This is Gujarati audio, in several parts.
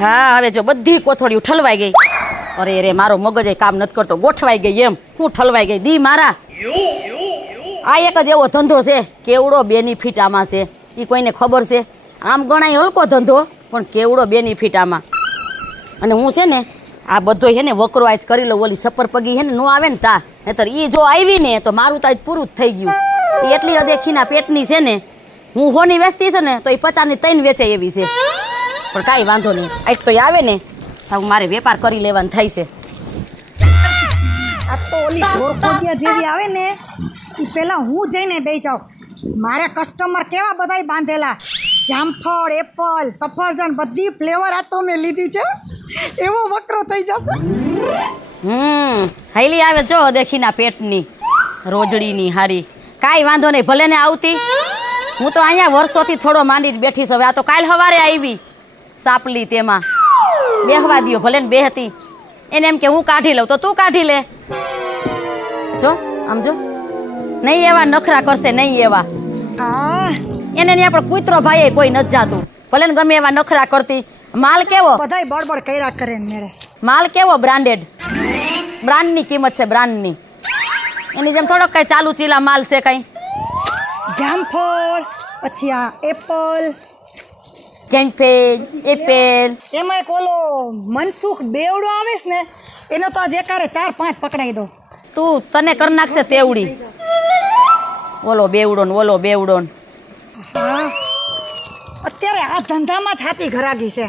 હા હવે જો બધી કોથળીઓ ઠલવાઈ ગઈ. અરે રે મારો મગજ કામ નથી કરતો, ગોઠવાઈ ગઈ એમ. હું ઠલવાઈ ગઈ દી મારા. આ એક જ એવો ધંધો છે કેવડો બેનિફિટ આમાં છે એ કોઈને ખબર છે? આમ ગણાય હલકો ધંધો પણ કેવડો બેનિફિટ આમાં. અને હું છે ને આ બધો છે ને વકરો આજ કરી લઉં, ઓલી સપર પગી છે ને નો આવે ને તા, નહીતર એ જો આવી ને તો મારું તો આજ પૂરું જ થઈ ગયું. એ એટલી અદેખીના પેટની છે ને, હું હોની વેચતી છે ને તો એ 50 ની 3 વેચે એવી છે. પણ કાંઈ વાંધો નહીં, આજ તો આવે ને તો મારે વેપાર કરી લેવાનું થાય છે. આ તો ઓલી ગોરખોદિયા જેવી આવે ને એ પહેલાં હું જઈને બેસી જાઉં. મારે કસ્ટમર કેવા બધાય બાંધેલા, જામફળ, એપલ, સફરજન બધી ફ્લેવર આ તો મેં લીધી છે. એવો વકરો થઈ જશે. હાઈલી આવે જો દેખીના પેટની રોજડીની હારી. કાંઈ વાંધો નહીં, ભલે ને આવતી. હું તો અહીંયા વર્ષોથી થોડો માંડી જ બેઠી છું. હવે આ તો કાલ સવારે આવી સાપલી, તેમાં બેહવા દ્યો, ભલે ને બેહતી. એને એમ કે હું કાઢી લઉં તો તું કાઢી લે. જો આમ જો, નહીં એવા નખરા કરશે, નહીં એવા. હા એને ત્યાં પણ કૂતરો ભાઈ કોઈ નથી જાતું, ભલે ને ગમે એવા નખરા કરતી. માલ કેવો? બધાય બળબડ કર્યા કરે ને મેળે. માલ કેવો? બ્રાન્ડેડ, બ્રાન્ડની કિંમત છે, બ્રાન્ડની. એની જેમ થોડોક કઈ ચાલુ ચીલા માલ છે કઈ. જામફળ, પછી આ એપલ, જેનફેજ, એપેલ. એમાં એક ઓલો મનસુખ બેવડો આવે છે ને એનો તો આજ એકારે 4-5 પકડાઈ દો. તું તને કર નાખશે તેવડી. ઓલો બેવડો ને ઓલો બેવડો ને. હા અત્યારે આ ધંધામાં જ સાચી ઘરાગી છે.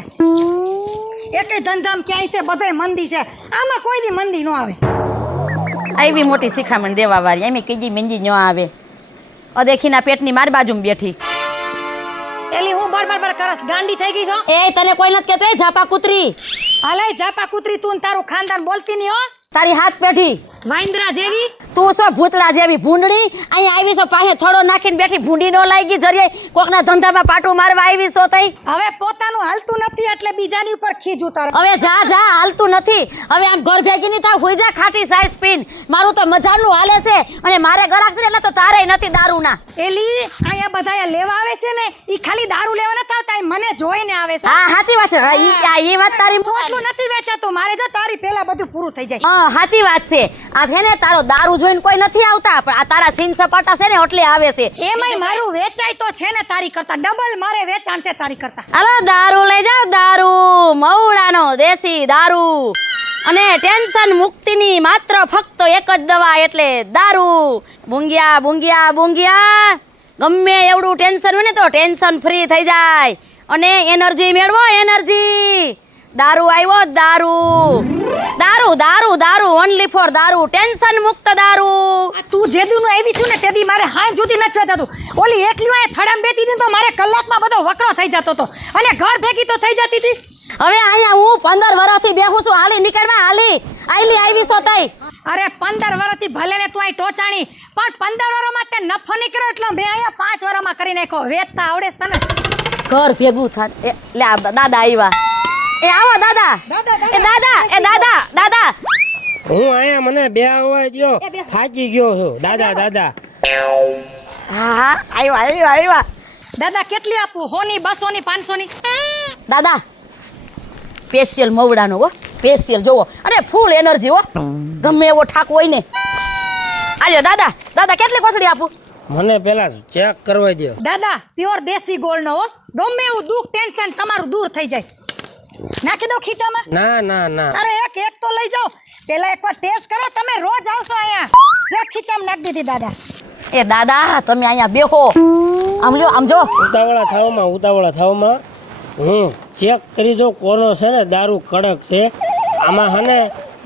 એકેય ધંધામાં ક્યાંય છે બધાય મંદી છે, આમાં કોઈ દી મંદી ન આવે. આવી મોટી શિખામણ દેવા વાળી એમ કીજી મંજી ન આવે. અદેખીના પેટની મારી બાજુમાં બેઠી. એલી હું બડબડ કરસ, ગાંડી થઈ ગઈ છો? એ તને કોઈ નથી કહેતો એ ઝાપા કૂતરી. હાલે જાપા કૂતરી, તું ને તારું ખાનદાન બોલતી નહીં હો. તારી હાથ પેઠી વાંદરા જેવી તું છો, ભૂતળા જેવી ભૂંડણી. અહીંયા આવી છો પાસે થડો નાખીને બેઠી, ભૂંડી નો લાગી જરીએ કોકના ધંધામાં પાટું મારવા આવી છો તઈ. હવે પોતાનું હાલતું નથી એટલે બીજાની ઉપર ખીજ ઉતાર. હવે જા જા, હાલતું નથી. હવે આમ ઘર ભેગી ની થાવ, હોઈ જા ખાટી સાઈઝ પીન. મારું તો મજાનું હાલે છે અને મારે ગરાક છે એટલે તો તારે નથી દારૂના. એલી અહીંયા બધા લેવા આવે છે ને ઈ ખાલી દારૂ લેવા નથી આવતા, મને જોઈને આવે છે. હા સાચી વાત છે. ઈ વાત તારી એટલું નથી વેચાતું, મારે જો તારી પહેલા બધું પૂરું થઈ જાય. હા સાચી વાત છે. આ છે ને તારો દારૂ જોઈને કોઈ નથી આવતા, પણ આ તારા સિંગ સપાટા છે ને એટલે આવે છે. એમાંય મારું વેચાય તો છે ને તારી કરતા ડબલ મારે વેચાણ છે તારી કરતા. હાલો દારૂ લઈ જાવ, દારૂ મવડાનો દેશી દારૂ. અને ટેન્શન મુક્તિની માત્ર ફક્ત એક જ દવા એટલે દારૂ. બુંગિયા બુંગિયા બુંગિયા. ગમે એવડું ટેન્શન હોય ને તો ટેન્શન ફ્રી થઈ જાય અને એનર્જી મેળવો, એનર્જી. દારૂ આવ્યો, દારૂ દારૂ દારૂ દારૂ, ઓનલી ફોર દારૂ, ટેન્શન મુક્ત દારૂ. તું જે દીનું આવી છું ને તે દી મારે હાય જુદી નથી વેચાતું. ઓલી એકલી વાય થડામ બેતી હતી તો મારે કલાકમાં બધો વકરો થઈ જતો હતો અને ઘર ભેગી તો થઈ જતી હતી. હવે અહીંયા હું 15 વર્ષથી બેહું છું, હાલી નીકળવા, હાલી આઈલી આવી છો તઈ. અરે 15 વર્ષથી ભલે ને તું આઈ ટોચાણી, પણ 15 વર્ષમાં તે નફો નીકળ્યો એટલે મેં અહીંયા 5 વર્ષમાં કરી નાખ્યો. વેચતા આવડે છે તને? ઘર ભેગું થાય એટલે આ દાદા આવ્યા. એ આવો દાદા. એ દાદા, એ દાદા, દાદા. હું આયા, મને બે આવવા દ્યો, થાકી ગયો છું. દાદા દાદા. હા હા આવ્યા આવ્યા આવ્યા. દાદા કેટલી આપું? 100 ની, 200 ની, 500 ની? દાદા સ્પેશિયલ મવડાનો હો, સ્પેશિયલ જોવો અને ફૂલ એનર્જી હો. ગમે એવો ઠાક હોય ને. આલ્યો દાદા. દાદા કેટલી કોથળી આપું? મને પેલા ચેક કરવા દો. દાદા પ્યોર દેશી ગોળ નો હો, ગમે એવું દુઃખ ટેન્શન તમારું દૂર થઈ જાય. નાખી દો ખીચામાં? ના ના ના. અરે એક તો લઈ જાઓ, પેલા એકવાર ટેસ્ટ કરો. તમે રોજ આવશો અહીંયા. જે ખીચામાં નાખી દીધી દાદા. એ દાદા તમે અહીંયા બેહો, આમ લ્યો, આમ જો. ઉતાવળા થાવમાં હું ચેક કરી દઉં કોનો છે ને દારૂ કડક છે. આમાં હને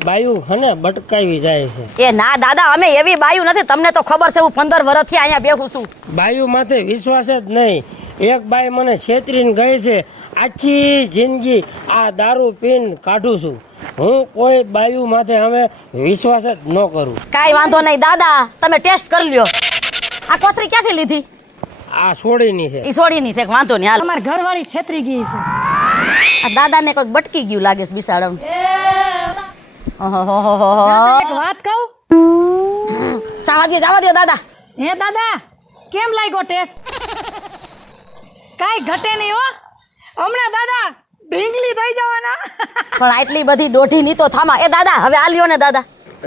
બાયુ હને બટકાવી જાય છે. એ ના દાદા, અમે એવી બાયુ નથી, તમને તો ખબર છે. હું 15 વર્ષથી અહીંયા બેહું છું. બાયુ માથે વિશ્વાસ જ નહીં. એક બાઈ મને છેતરીને ગઈ છે. આખી જિંદગી આ દારૂ પીને કાઢું છું. હું કોઈ બાયુ માથે હવે વિશ્વાસ જ ન કરું. કાંઈ વાંધો નહીં દાદા, તમે ટેસ્ટ કરી લ્યો. આ કોથળી ક્યાંથી લીધી? આ સોડીની છે. ઈ સોડીની છે, વાંધો નહીં હાલ. તમારી ઘરવાળી છેતરી ગઈ છે. આ દાદાને કોઈક બટકી ગયું લાગે છે બિસાડમ. એક વાત કહું? જવા દો દાદા. હે દાદા કેમ લાગ્યો ટેસ્ટ? કાઈ ઘટે નહીં હો. હમણાં દાદા ઢીંગલી થઈ જવાના. પણ આટલી બધી દોઢીની તો થામા. એ દાદા હવે આલ્યો ને દાદા.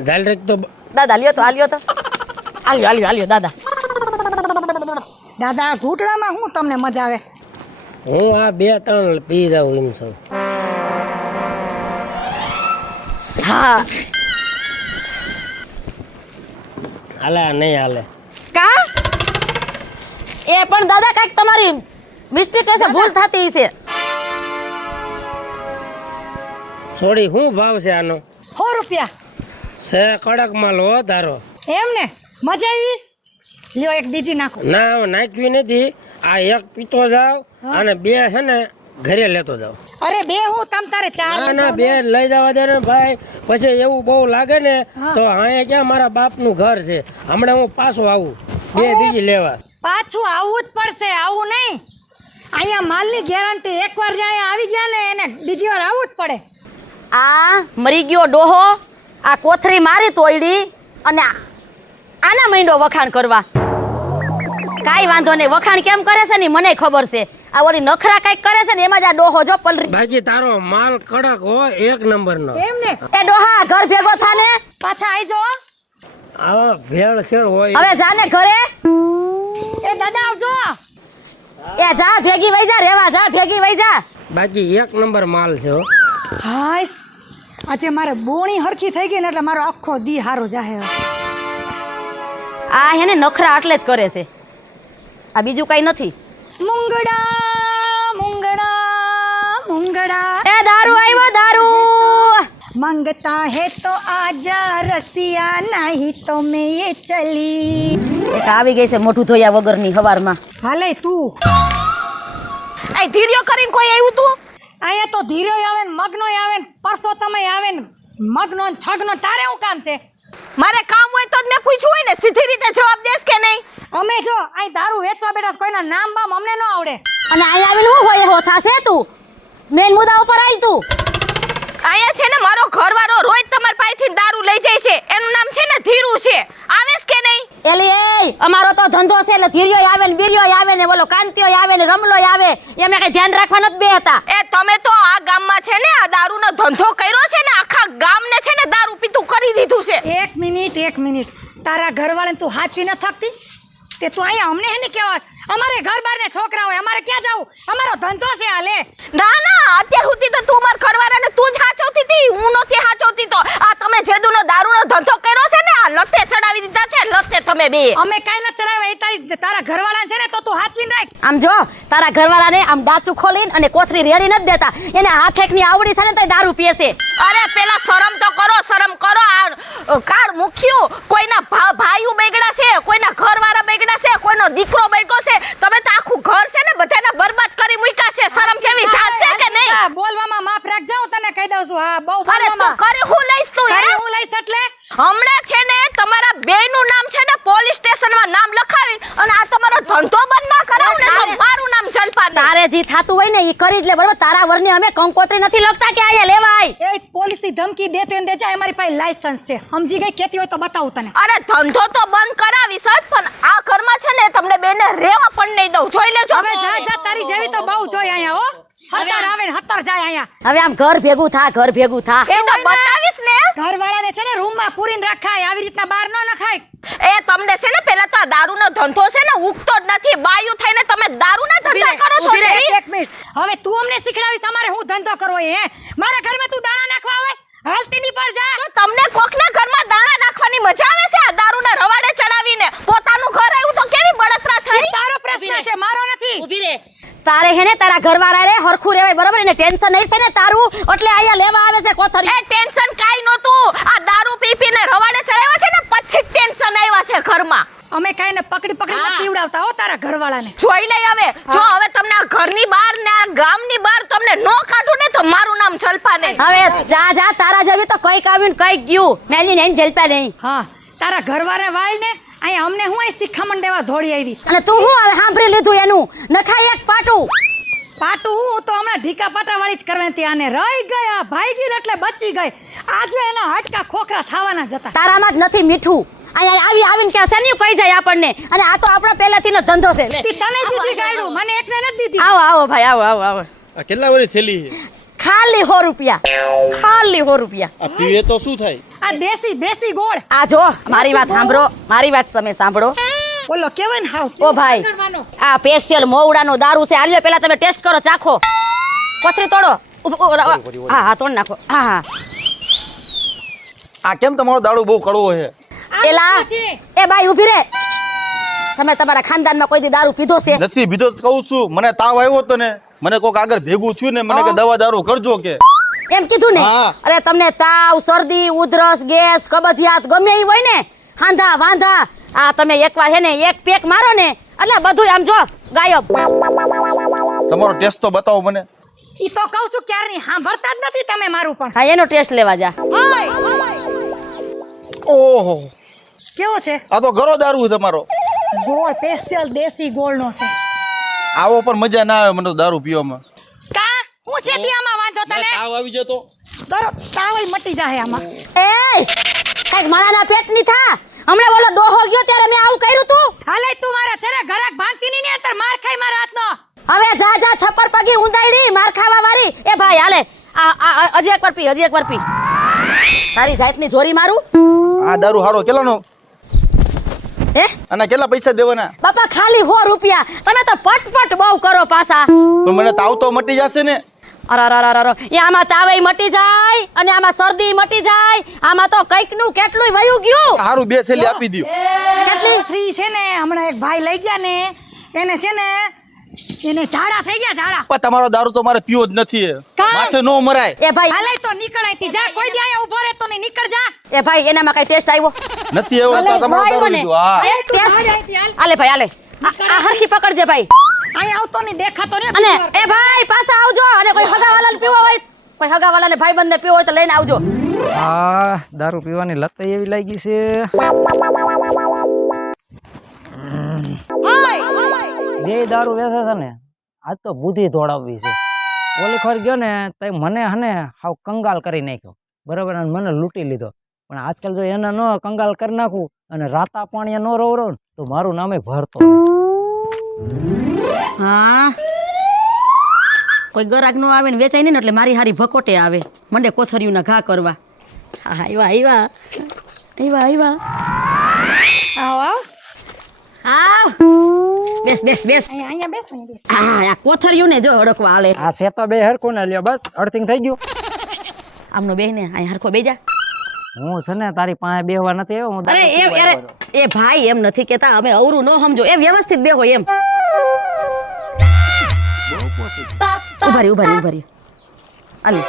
ઝાલ રેક તો દાદા લ્યો તો આલ્યો તો. આલ્યો દાદા. દાદા ઘૂંટડામાં હું તમને મજા આવે? હું આ 2-3 પી જાઉં એમ છું. હા હાલે આ નહીં હાલે. કા એ પણ દાદા કાંઈક તમારી મિસ્ટેક હશે, ભૂલ થતી છે. સોડી શું ભાવ છે આનો? 100 રૂપિયા. છે કડક માલ હો તારો. એમ ને મજા આવી? લ્યો એક બીજી નાખો. ના હવે નાખવી નથી. આ એક પીતો જાવ અને 2 છે ને ઘરે લેતો જાવ. અરે બે હું તમ તારે 4. ના 2 લઈ જવા દે ને ભાઈ. પછી એવું બહુ લાગે ને તો અહીંયા ક્યાં મારા બાપનું ઘર છે, હમણાં હું પાછો આવું 2 બીજી લેવા. પાછું આવવું જ પડશે, આવું નહીં. અહીંયા માલની ગેરંટી, એકવાર જે અહીંયા આવી ગયા ને એને બીજી વાર આવવું જ પડે. આ મરી ગયો ડોહો આ કોથરી મારી તોયડી અને આના માંડ્યો વખાણ કરવા. કાઈ વાંધો નહીં, વખાણ કેમ કરે છે ને મને ખબર છે. આ ઓલી નખરા કાઈક કરે છે ને એમાં જ આ ડોહો જો પલરી. બાકી તારો માલ કડક હો, 1 નંબરનો. એમ ને એ ડોહા ઘર ભેગો થાને. પાછા આવી જો. આવા ભેળ શેળ હોય. હવે જાને ઘરે. એ દાદા આવજો. એ જા ભેગી વઈ જા, રેવા જા ભેગી વઈ જા. બાકી 1 નંબર માલ છે હો. હાય આજે મારે બોણી હરખી થઈ ગઈ ને એટલે મારો આખો દી હારો જાહે. આ હેને નખરા એટલે જ કરે છે, આ બીજું કઈ નથી. મુંગડા મુંગડા મુંગડા. એ દારૂ આવ્યો દારૂ. માંગતા હે તો આજા રસિયા, નહીં તો મેં ये ચલી. એક આવી ગઈ છે મોઢું ધોયા વગરની હવારમાં. હાલે તું આ ધીર્યો કરીને કોઈ આવ્યું તું? અહીંયા તો ધીરો આવે ને મગનો આવે ને પરસો તમે આવે ને મગનો ને છગનો. તારે શું કામ છે? મારે કામ હોય તો જ મેં પૂછ્યું હોય ને, સીધી રીતે જવાબ દેસ કે નહીં? અમે જો અહીં દારૂ વેચવા બેઠા છે, કોઈના નામ બામ અમને ન આવડે. અને અહીંયા આવીને શું હોય હો થાશે તું? મેન મુદ્દા ઉપર આલ તું. આયા છે ને મારો ઘરવાળો રોજ તમાર પાસેથી દારૂ લઈ જાય છે, એનું નામ છે ને ધીરુ છે. આવેસ કે નહીં? એલી એ અમારો તો ધંધો છે એટલે ધીર્યો આવે ને બીર્યો આવે ને બોલો કાંતિયો આવે ને રમલો આવે, એમે કઈ ધ્યાન રાખવા નથી બે હતા. એ તમે તો આ ગામમાં છે ને આ દારૂનો ધંધો કર્યો છે ને, આખા ગામને છે ને દારૂ પીતું કરી દીધું છે. એક મિનિટ તારા ઘરવાળાને તું હાચવી ન થકતી? તે તું અહીંયા અમને હે ને કેવા? અમારે ઘર બાર ને છોકરા હોય, અમારે ક્યાં જાવું? અમારો ધંધો છે આ લે. ના ના, અત્યાર સુધી તો તું માર ઘરવાળાને તું જ હાચવતી હતી, હું નથી હાચવતી. તો આ તમે જેદુનો દારૂનો ધંધો કર્યો છે ને, આ લતે ચડાવી દીધા છે, લતે તમે બે. અમે કાઈ ન ચડાવે, એ તારા ઘરવાળા છે ને તો તું હાચવીને રાખ. આમ જો તારા ઘરવાળાને આમ ડાચું ખોલીને અને કોથરી રેડી નથી દેતા, એને હાથેકની આવડી છે ને તો દારૂ પીએ છે. અરે પેલા શરમ તો કરો, શરમ કરો. આ કાળ મુખ્યું કોઈના ભાઈઓ બગડા છે, કોઈના ઘરવાળા બગડા છે, કોઈનો દીકરો બગડ્યો છે. તમે તો આખું ઘર છે ને બધાને બરબાદ કરી મૂક્યા છે. શરમ જેવી જાત છે કે નહીં? હા, બોલવામાં માફ રાખજો, હું તને કહી દઉં છું. હા બહુ અરે તું બોલવામાં. કરે હું લઈશ તું હે? હું લઈશ એટલે હમણાં છે ને તમારા બેયનું નામ છે ને પોલીસ સ્ટેશનમાં નામ લખાવી અને આ તમારો ધંધો બંધ ના કરાવ ને તો મારું નામ જલપા નહીં. તારે જે થાતું હોય ને એ કરી જ લે બરોબર. તારા વરની અમે કંકોત્રી નથી લખતા કે આયા લેવા આય. એ પોલીસની ધમકી દેતો એમ દેજા, અમારી પાસે લાયસન્સ છે. સમજી ગઈ? કેતી હોય તો બતાવું તને. અરે ધંધો તો બંધ કરાવીશ જ, પણ આ ઘરમાં છે ને તમને બેને રેવા પણ નહીં દઉં. જોઈ લેજો. હવે જા તારી જેવી તો બહુ જોઈ અહીંયા હો. હતર આવે ને હતર જાય અહીંયા. હવે આમ ઘર ભેગું થા, ઘર ભેગું થા. એ તો બતાવીશ ને. ઘરવાળાને છે ને રૂમમાં પૂરીને રખાય, આવી રીતના બહાર ન નખાય. એ તમને છે ને પેલા તો આ દારૂનો ધંધો છે ને ઉગતો જ નથી. બાયું થઈને તમે દારૂના ધંધા કરો છો. એક મિનિટ, હવે તું અમને શીખડાવીશ અમારે હું ધંધો કરવો હે? મારા ઘરમાં તું દાણા નાખવા આવેસ? હાલતી ની પર જા. તો તમને કોકના ઘરમાં દાણા નાખવાની મજા આવે છે? આ દારૂના રવાડે ચડાવીને પોતાનું ઘર આવ્યું તો કેવી બળતરા થઈ? તારો પ્રશ્ન છે, મારો નથી. ઊભી રે. તારે હે ને તારા ઘરવાળા રે હરખું રહેવાય બરોબર, એને ટેન્શન નહીં છે ને તારું, એટલે આયા લેવા આવે છે કોથરી. એ ટેન્શન કાઈ નહોતું. આ દારૂ પી પીને રવાડે ચડાવ્યા છે ને પછી ટેન્શન આવ્યા છે ઘરમાં. અમે કાઈને પકડી પીવડાવતા હો તારા ઘરવાળાને. જોઈ લઈ હવે. જો હવે તમને આ ઘરની બહાર ને આ ગામની બહાર તમને નો કાઢું ને તો મારું નામ જલપા નહીં. હવે જા તારા જેવી તો કઈક આવ્યું ને કઈક ગયું, મેલી નહીં જલપા નહીં. હા, તારા ઘરવાળા વાળ ને અહીંયા અમને હું અહીં શિખામણ દેવા દોડી આવી. અને તું હું હવે સાંભળી લીધું એનું નખાય એક પાટું. પાટું હું તો હમણાં ઢીકા પાટા વાળી જ કરવાની હતી. આને રહી ગયા ભાઈગી એટલે બચી ગઈ. આજે એના હટકા ખોખરા થવાના જ હતા. તારામાં જ નથી મીઠું. અહીંયા આવીને ક્યાં સેન્યુ કહી જાય આપણને, અને આ તો આપણા પહેલાથીનો ધંધો છે. તને દીધી ગાયડું, મને એકને નથી દીધી. આવો ભાઈ આવો. આ કેટલા વાળી થેલી છે? ખાલી 100 રૂપિયા, ખાલી 100 રૂપિયા. આ પીવે તો શું થાય? આ દેશી ગોળ આ જો મારી વાત સાંભળો, મારી વાત તમે સાંભળો. ઓલો કેવાય ને હાવ ઓ ભાઈ, આ સ્પેશિયલ મોવડાનો દારૂ છે. આલ્યો પેલા તમે ટેસ્ટ કરો, ચાખો. કોથરી તોડો. હા હા તોડ નાખો. હા હા. આ કેમ તમારો દારૂ બહુ કડવો છે? એલા એ બાઈ ઊભી રે. તમે તમારા ખાનદાનમાં કોઈ દી દારૂ પીધો છે? નથી બીજો જ કહું છું. મને તાવ આવ્યો તો ને, મને કોક આગળ ભેગું થયું ને, મને કે દવા દારૂ કરજો કે. એમ કીધું ને? હા. અરે તમને તાવ, શરદી, ઉધરસ, ગેસ, કબજિયાત ગમે ઈ હોય ને, હાંધા વાંધા, આ તમે એકવાર હે ને એક પેક મારો ને એટલે બધું આમ જો ગાયબ. તમારો ટેસ્ટ તો બતાવો મને. ઈ તો કહું છું ક્યારની સાંભળતા જ નથી તમે મારું પણ. હા એનો ટેસ્ટ લેવા જા. ઓહો, કેવો છે? આ તો ઘરો દારૂ છે તમારો. ગોળ સ્પેશિયલ દેશી ગોળનો છે. આવો પણ મજા ના આવે મને તો દારૂ પીવામાં. કા હું છે આમાં વાંધો તને? તાવ આવી જતો. તારો તાવય મટી જાહે આમાં. એ કઈક મારાના પેટ ની થા. હમણાં બોલો ડોહો ગયો ત્યારે મેં આવું કર્યું તું. હાલે તું મારા છરે ઘરાક ભાંગતી ની ને અંતર માર ખાઈ મારા હાથનો. હવે જા જા છપ્પર પગી ઊંધાઈડી માર ખાવા વાળી. એ ભાઈ હાલે આ હજી એક વાર પી, હજી એક વાર પી. તારી જાતની જોરી મારું. આ દારૂ હારો કેટલાનો? હે અને કેટલા પૈસા દેવાના? બાપા ખાલી 100 રૂપિયા. તમે તો પટપટ બહુ કરો પાછા. પણ મને તાવ તો મટી જશે ને. અરે એ આમાં તાવેય મટી જાય અને આમાં શરદી મટી જાય. આમાં તો કઈક નું કેટલું વયું ગયું. હારું 2 થેલી આપી દો. કેટલી ફ્રી છે ને હમણાં એક ભાઈ લઈ ગયા ને એને છે ને એને ઝાડા થઈ ગયા ઝાડા. પણ તમારો દારૂ તો મારે પીવો જ નથી. કા? માથે નો મરાય. એ ભાઈ, હાલે તો નીકળ અહીંથી જા. કોઈ દી આયા ઊભો રહેતો નહીં, નીકળ જા. એ ભાઈ એનામાં કઈ ટેસ્ટ આવ્યો? નથી એવો તો તમારો દારૂ લીધો. હા આલે ભાઈ આલે. આ હરખી પકડજે ભાઈ. અહીંયા આવતો નહીં, દેખાતો ને. અને એ ભાઈ પાછા આવજો. અને કોઈ હગાવાલાને પીવો હોય, કોઈ હગાવાલાને ભાઈબંધને પીવો હોય તો લઈને આવજો. આ દારૂ પીવાની લત એવી લાગી છે. બે દારૂ વેચે છે ને, આજ તો બુદ્ધિ દોડાવવી છે. ઓલી ખોર ગયો ને તો મને હને હાવ કંગાલ કરી નાખ્યો, બરાબર, અને મને લૂંટી લીધો. પણ આજકાલ જો એને ન કંગાલ કરી નાખું અને રાતા પાણીએ ન રહું ને તો મારું નામે ભરતો. હા કોઈ ગરાક નો આવે ને વેચાય નહીં ને એટલે મારી હારી ભકોટે આવે, મંડે કોથરિયુંના ઘા કરવા. હા આવ્યા આવ્યા આવ્યા આવ્યા. આવ આવ આવ બેસ બેસ બેસ. અહીંયા બેસ, અહીંયા બેસ. હા આ કોથરિયું ને જો અડકવા આલે. આ છે તો બે હરખું ને લ્યો, બસ અડધીંગ થઈ ગયું. આમનો બેહ ને અહીં હરખો બેજા. હું છે ને તારી પાસે બેહવા નથી આવ્યો. હું અરે એ ભાઈ એમ નથી કેતા, અમે અવરું ન સમજો, એ વ્યવસ્થિત બેહો એમ. ઉભા રહી આલી.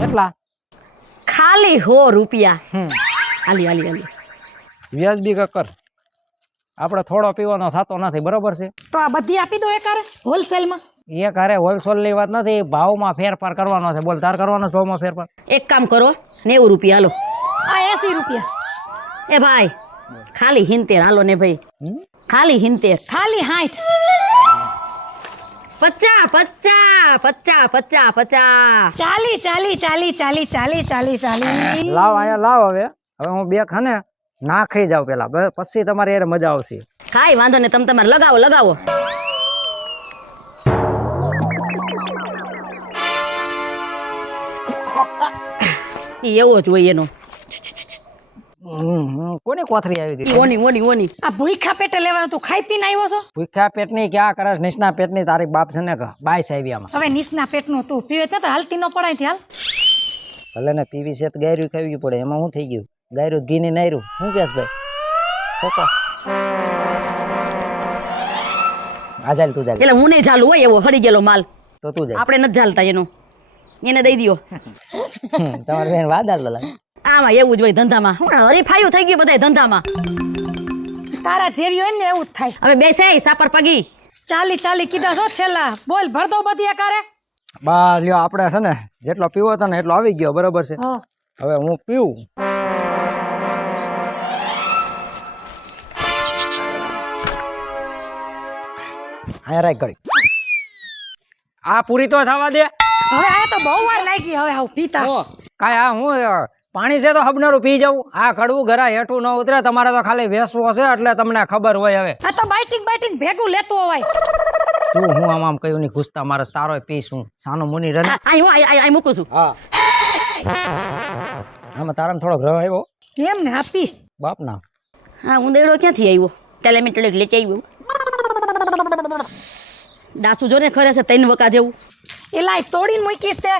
કેટલા? ખાલી 100 રૂપિયા. આલી આલી આલી. વ્યાજબી કર. આપણે થોડો પીવાનો થતો નથી, બરોબર છે? તો આ બધી આપી દો એકારે હોલસેલમાં. એક હારે હોલસેલ ની વાત નથી, ભાવમાં ફેરફાર કરવાનો છે. બોલ, તાર કરવાનો છે ભાવમાં ફેરફાર? એક કામ કરો, 90 રૂપિયા હાલો. આ 80 રૂપિયા. એ ભાઈ ખાલી 70 હાલો ને ભાઈ. ખાલી 70. ખાલી 60. 50 ચાલી. લાવ અહીંયા લાવ. હવે હું બે ખાને નાખી જાવ પેલા, પછી તમારે યાર મજા આવશે. કાંઈ વાંધો ને, તમે તમારે લગાવો. એવો જ હોય એનો. કોની કોથરી આવી ગઈ? ઓની આ ભૂખા પેટે લેવાનું તું ખાઈ પીને આવ્યો છો? ભૂખ્યા પેટની ક્યાં કરે? નિષ્ણા પેટની. તારી બાપ છે ને બાય સાહેબ આમાં. હવે નિસના પેટનું તું પીવે તો હાલતી ન પડાય થી હાલ. ભલે ને પીવી છે તો ગાયરું ખાવી પડે, એમાં શું થઈ ગયું? ગાયરું ઘી ની નાયરું શું કેસ ભાઈ? ખોકા આ ચાલ તું ચાલ. એટલે હું નહીં ચાલુ હોય એવો હળી ગયેલો માલ તો તું જાય. આપણે નથી ચાલતા એનો, એને દઈ દ્યો. તમારે બેન વાત આલ. આમાં એવું જ હોય ધંધામાં. હરીફાયું થઈ ગયું બધા ધંધામાં. તારા જેવી હોય ને એવું જ થાય. હવે બેસે સાપર પગી. ચાલી કીધા છો છેલ્લા. બોલ ભર દો બધી એકારે. બા લ્યો, આપણે છે ને જેટલો પીવો હતો ને એટલો આવી ગયો, બરોબર છે? હવે હું પીવું. અહીંયા રાખ ઘડી. આ પૂરી તો થવા દે. હવે આ તો બહુ વાર લાગી. હવે આવ પીતા કાંઈ આ હું પાણી છે તો હબનારું પી જવું. આ કડવું ઘરા હેઠું ન ઉતરે. તમારે તો ખાલી વેસવો છે એટલે તમને ખબર હોય. હવે આ તો બાઇટિંગ ભેગું લેતું હોય. તું હું આમ કયું નહીં ઘૂસતા મારે તારો પીસ હું સાનો મુનિ રન. આ મૂકું છું. હા આમાં તારામાં થોડોક રહ આવ્યો એમ ને આપી બાપ ના. હા ઉંદેડો ક્યાંથી આવ્યો? ટેલેમેન્ટેડ લેકે આવ્યો. દાસુ જો ને ખરે છે 3 વકા જેવું. એલા તોડીને મૂકીશ તે.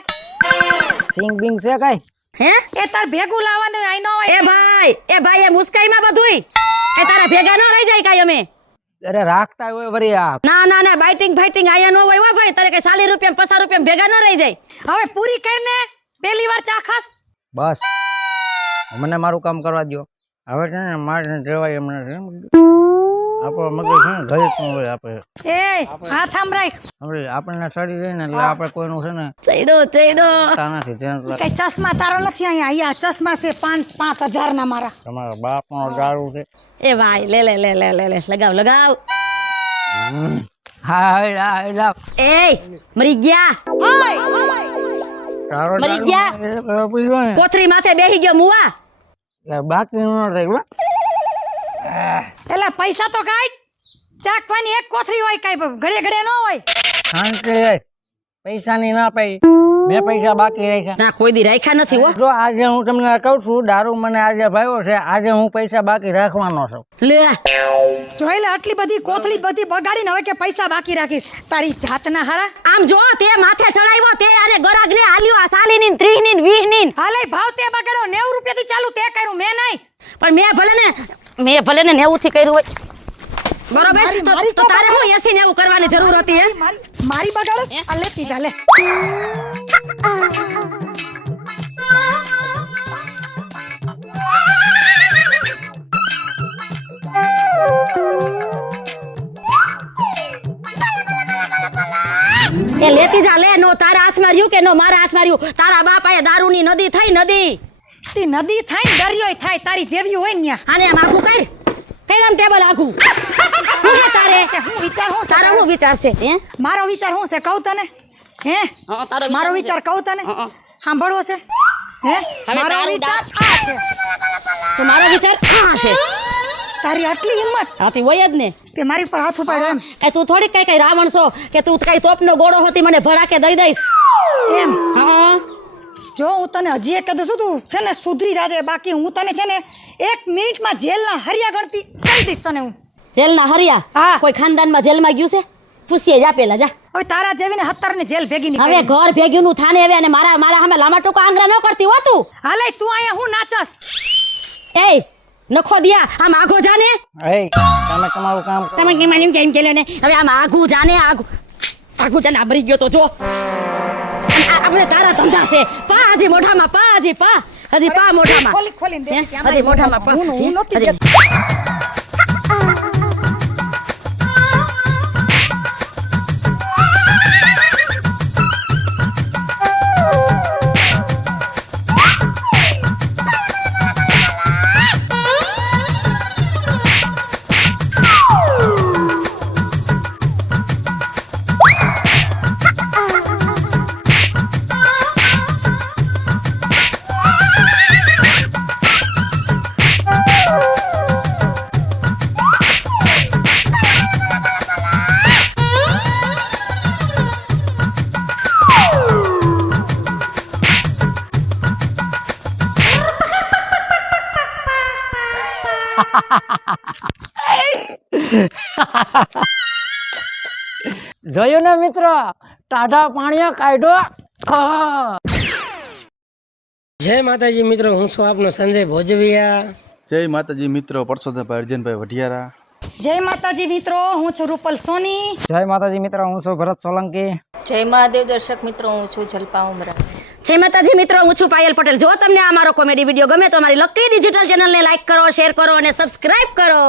સિંગ બિંગ છે કઈ? હે એ તાર ભેગું લાવવાનું આઈ નો હોય. એ ભાઈ એ મુસ્કાઈમાં બધુંય એ તારા ભેગા ન રહી જાય કાઈ અમે. અરે રાખતા હોય વરી આ. ના બાઇટિંગ આયા ન હોય હો ભાઈ. તારે કઈ 40 રૂપિયા 50 રૂપિયા ભેગા ન રહી જાય. હવે પૂરી કરીને પહેલી વાર ચાખસ. બસ મને મારું કામ કરવા દો. હવે છે ને મારે જવાય એમને આપણો મગજ છે ને ઘરે શું હોય આપણે એ હાથ આમ રાખ. હવે આપણને સડી જાય ને એટલે આપણે કોઈનું છે ને ચડો નથી ધ્યાન. કઈ ચશ્મા તારા નથી અહીંયા ચશ્મા છે 5,000 ના મારા. તમારા બાપનો દારૂ છે. એ ભાઈ લે લગાવ. હા લાવ. એ મરી ગયા. તારો મરી ગયા. પીવો ને કોથરી માથે બેહી ગયો મુવા. બાકી ન રહ્યું. એલા પૈસા તો કાઢ. ચાખવાની એક કોથરી હોય કઈ ઘડે ન હોય. શાંતિ પૈસાની ના પઈ. મેં પૈસા બાકી રાખ્યા. ના કોઈ દી રાખ્યા નથી હો. જો આજે હું તમને કહું છું દારૂ મને આજે ભાવ્યો છે. આજે હું પૈસા બાકી રાખવાનો છું. લે જોઈ લે આટલી બધી કોથળી બધી બગાડીને હવે કે પૈસા બાકી રાખીશ. તારી જાતના હારા. આમ જો તે માથે ચડાવ્યો તે અને ગરાગને આલ્યો આ 40 ની 30 ની 20 ની. હાલે ભાવ તે બગાડો 90 રૂપિયાથી ચાલુ તે કર્યું મેં નહીં. પણ મેં ભલે ને 90 થી કર્યું હોય બરોબર. તો તારે હું 80 90 કરવાની જરૂર હતી હે? મારી બગાડસ આ લેતી જા લે. એ લેતી જા લે. નો તારા હાથમાં રહ્યું કે નો મારા હાથમાં રહ્યું. તારા બાપાએ દારૂની નદી થઈ નદી. તી નદી થાય ને દરિયોય થાય તારી જેવી હોય ને ન્યા. આને આમ આખું કર ટેબલ આખું. હું હે તારે હું વિચાર હું તારો શું વિચાર છે હે? મારો વિચાર શું છે કહું તને હે? મારો વિચાર કહું તને સાંભળવો છે હે? મારો વિચાર આ છે. તો મારો વિચાર આ છે. તારી આટલી હિંમત આથી હોય જ ને. તે મારી પર હાથ ઉપાડ્યો એમ. એ તું થોડીક કઈ રાવણ છો કે તું કઈ તોપનો ગોળો હોતી મને ભડાકે દઈ દઈશ. એમ હા જો હું તને હજી એક કદું છું તું છે ને સુધરી જાજે. બાકી હું તને છે ને 1 મિનિટમાં જેલના હરિયા ગણતી કરી દઈશ તને હું. જેલના હરિયા? હા. કોઈ ખાનદાનમાં જેલમાં ગયું છે? પૂછીએ જા પેલા જા. હવે તારા જેવીને 17 ને જેલ ભેગી હવે નીકળી. ઘર ભેગ્યું નું થાને હવે અને મારા સામે લાંબા ટૂંકા આંગળા ન કરતી હો તું. હાલે તું અહીંયા હું નાચસ. એ નખો દિયા આમ આઘો જાને. એ તમે તમારું કામ કરો. તમે કેમ કેલ્યો ને હવે આમ આઘું જાને આઘું જાને આ મરી ગયો તો જો. આપણે તારા ધંધા છે. પા હજી મોઢામાં પા હજી પા મોઢામાં. ખોલીને હે? દે હજી મોઢામાં પા. હું નહોતી હજી. જતી. જોયું ને મિત્ર ટાઢા પાણીએ કાઢ્યો. જય માતાજી મિત્રો, હું છું આપનો સંજય ભોજવિયા. જય માતાજી મિત્રો, પરસોત્તમભાઈ અર્જનભાઈ વઢિયારા. જય માતાજી મિત્રો, હું છું રૂપલ સોની. જય માતાજી મિત્ર, હું છું ભરત સોલંકી. જય મહાદેવ દર્શક મિત્રો, હું છું જલ્પા ઉમરા. જય માતાજી મિત્રો, હું છું પાયલ પટેલ. જો તમને આ મારો કોમેડી વિડીયો ગમે તો અમારી લકી ડિજિટલ ચેનલને લાઈક કરો, શેર કરો અને સબસ્ક્રાઇબ કરો.